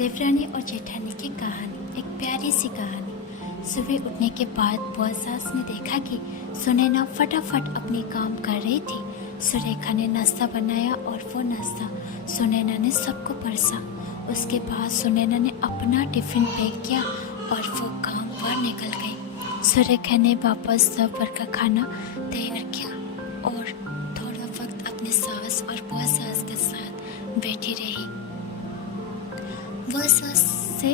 देवरानी और जेठानी की कहानी। एक प्यारी सी कहानी। सुबह उठने के बाद बुआ सास ने देखा कि सुनैना फटाफट अपनी काम कर रही थी। सुरेखा ने नाश्ता बनाया और वो नाश्ता सुनैना ने सबको परसा। उसके बाद सुनैना ने अपना टिफिन पैक किया और वो काम पर निकल गई। सुरेखा ने वापस दोपहर का खाना तैयार किया और थोड़ा वक्त अपने सास और बुआ सास के साथ बैठी रही। वह सास से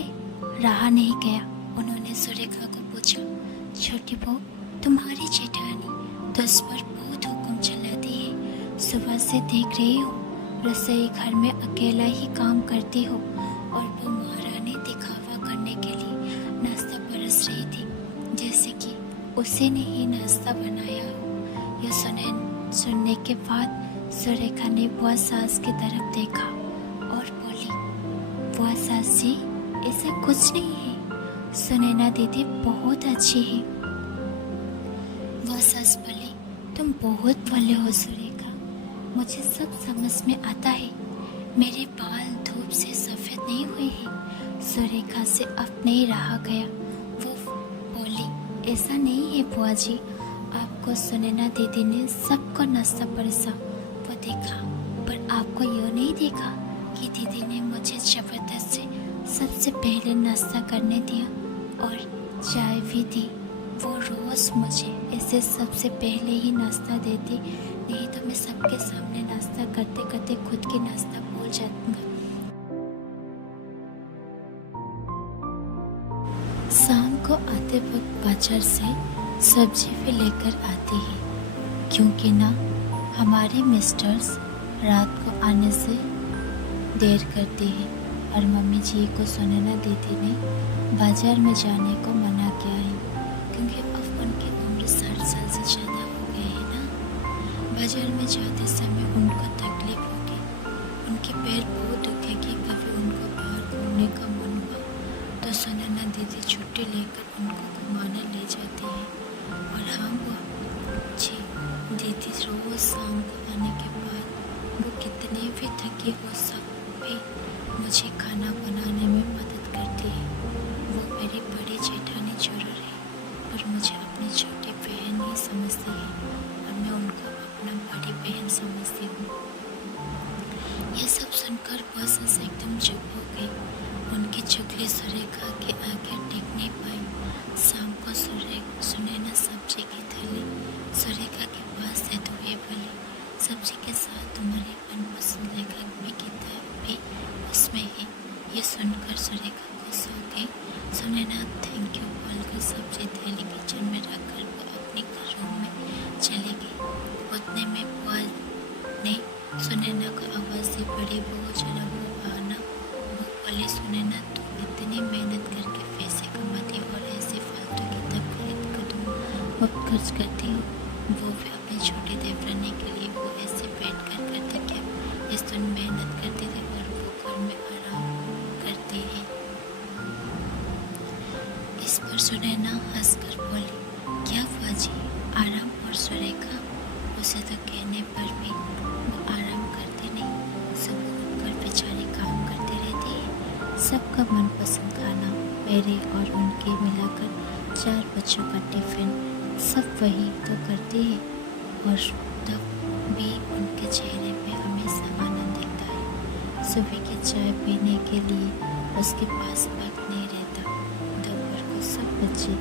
रहा नहीं गया। उन्होंने सुरेखा को पूछा, छोटी बहू, तुम्हारी जेठानी तो इस पर बहुत हुक्म चलाती है। सुबह से देख रही हो रसोई घर में अकेला ही काम करती हो और वो महारानी दिखावा करने के लिए नाश्ता परस रही थी, जैसे कि उसी ने ही नाश्ता बनाया हो। यह सुनने के बाद सुरेखा ने बुआ सास की तरफ देखा और बोली, बुआ सास जी, ऐसा कुछ नहीं है, सुनैना दीदी बहुत अच्छी है। बुआ सास बोली, तुम बहुत भले हो सुरेखा, मुझे सब समझ में आता है। मेरे बाल धूप से सफ़ेद नहीं हुए हैं। सुरेखा से अब नहीं रहा गया। वो बोली, ऐसा नहीं है बुआ जी, आपको सुनैना दीदी ने सबको नाश्ता परसा वो देखा, पर आपको यह नहीं देखा कि दीदी ने मुझे ज़बरदस्ती सबसे पहले नाश्ता करने दिया और चाय भी दी। वो रोज़ मुझे ऐसे सबसे पहले ही नाश्ता देती, नहीं तो मैं सबके सामने नाश्ता करते करते खुद की नाश्ता भूल जाऊंगा। शाम को आते वक्त बाजार से सब्जी भी लेकर आती है, क्योंकि ना हमारे मिस्टर्स रात को आने से देर करती है और मम्मी जी को सुनैना दीदी ने बाजार में जाने को मना किया है, क्योंकि अब उनकी उम्र 60 साल से ज़्यादा हो गई है ना। बाजार में जाते समय उनको तकलीफ होगी, उनके पैर बहुत दुखेगी। कभी उनको बाहर घूमने का मन हुआ तो सुनैना दीदी छुट्टी लेकर उनको घुमाने ले जाती है। और हाँ बुआ जी, दीदी रोज़ शाम को आने के बाद वो कितने भी थकी हो सब भी मुझे खाना बनाने में मदद करती है। वो मेरी बड़ी जेठानी जरूर है, पर मुझे अपनी छोटी बहन ही समझती है और मैं उनको अपना बड़ी बहन समझती हूँ। ये सब सुनकर बस एकदम चुप हो गई। उनकी चुगली सुरेखा के आगे टिक नहीं पाई। शाम को सुनैना सब्जी की थैली सुरेखा के पास देते हुए बोली, सब्जी के साथ तुम्हारे मनपसंद लेखक भी किताब भी उसमें है। ये सुनकर सुरेखा खुश हो गई। सुनैना थैंक यू बोलकर सब्जी थैली किचन में रखकर वो अपने रूम में चली गई। उतने में बुआ ने सुनैना को आवाज़ दी, बड़ी बहू जरा वो आना। वो बोली, सुनैना तुम इतनी मेहनत करके पैसे कमाती और ऐसे फालतू किताब खरीद कर तुम वक्त खर्च करती हो, वो भी अपनी छोटी देवरानी के लिए। वो ऐसे बैठ कर करते क्या इस दिन मेहनत करती थी और वो घर में आराम करती है। इस पर सुनैना हंसकर बोली, क्या बुआ जी, आराम? और सुरेखा उसे तो कहने पर भी वो आराम करती नहीं, सुबह उठकर बेचारी काम करती रहती है। सबका मनपसंद खाना, मेरे और उनके मिलाकर 4 बच्चों का टिफिन, सब वही तो करती है। और तब भी उनके चेहरे पे हमेशा आनंद दिखता है। सुबह की चाय पीने के लिए उसके पास वक्त नहीं रहता। दोपहर को सब बच्चे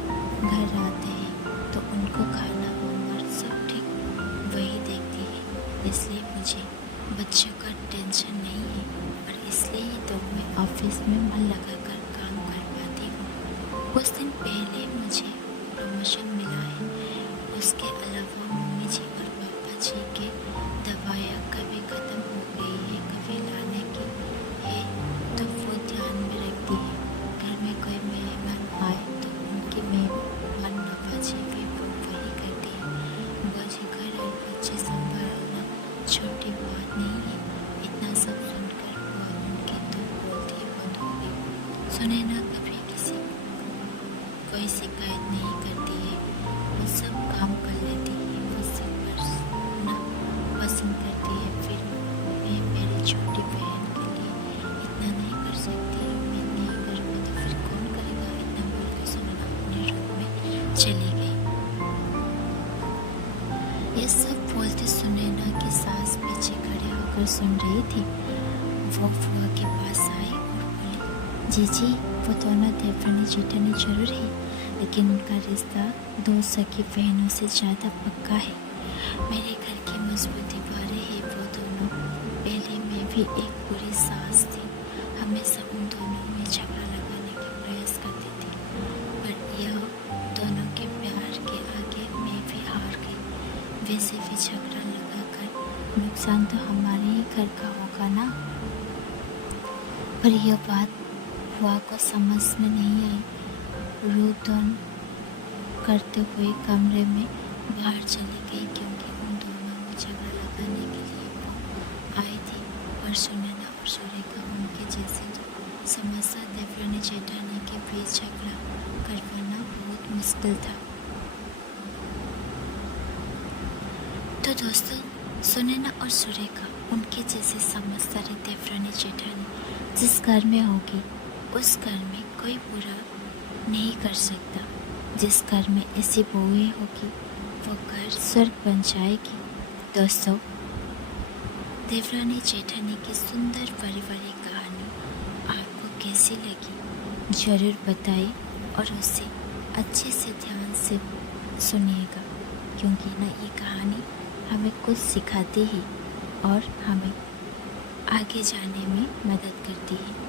घर आते हैं तो उनको खाना होमवर्क सब ठीक वही देखती है। इसलिए मुझे बच्चों का टेंशन नहीं है और इसलिए ही तो मैं ऑफिस में मन लगाकर काम कर पाती हूँ। कुछ दिन पहले मुझे प्रमोशन मिला है। उसके अलावा मम्मी जी और पापा जी के दवाइयाँ कभी ख़त्म हो गई है, कभी लाने की है तो वो ध्यान में रखती है। घर में कोई मेहमान आए तो उनकी मेहमान नवाजी भी वो वही करती है। बुआ जी घर और बच्चे संभालना छोटी बात नहीं है। इतना सब सुनकर बुआ उनकी तो बोलती बंद हो गई। सुनैना कभी किसी कोई शिकायत नहीं करती है, वो सब काम कर लेती है। वो सब करना पसंद करती है। फिर मैं मेरी छोटी बहन के लिए इतना नहीं कर सकती। मैं चली गई। ये सब बोलते सुनैना की सास पीछे खड़े होकर सुन रही थी। वो फुआ के पास आई और बोली, जीजी वो दोनों देवरानी जेठानी जरूर है, लेकिन उनका रिश्ता दो सगी बहनों से ज़्यादा पक्का है। मेरे घर की मजबूत दीवारें हैं वो दोनों। पहले मैं भी एक बुरी सास थी, हमेशा उन दोनों में झगड़ा लगाने के प्रयास करती थी, पर यह दोनों के प्यार के आगे मैं भी हार गई। वैसे भी झगड़ा लगाकर नुकसान तो हमारे ही घर का होगा ना। पर यह बात हुआ को समझ में नहीं आई। रुदन करते हुए कमरे में बाहर चली गई, क्योंकि उन दोनों में झगड़ा लगाने के लिए वो आई थी। पर सुनैना और सुरेखा उनके जैसे समझदार देवरानी जेठानी के बीच झगड़ा करवाना बहुत मुश्किल था। तो दोस्तों, सुनैना और सुरेखा उनके जैसे समझदार देवरानी जेठानी जिस घर में होगी, उस घर में कोई बुरा नहीं कर सकता। जिस घर में ऐसी बहुएं होगी, वो घर स्वर्ग बन जाएगी। दोस्तों, देवरानी जेठानी की सुंदर पारिवारिक कहानी आपको कैसी लगी ज़रूर बताइए, और उसे अच्छे से ध्यान से सुनिएगा, क्योंकि ना ये कहानी हमें कुछ सिखाती है और हमें आगे जाने में मदद करती है।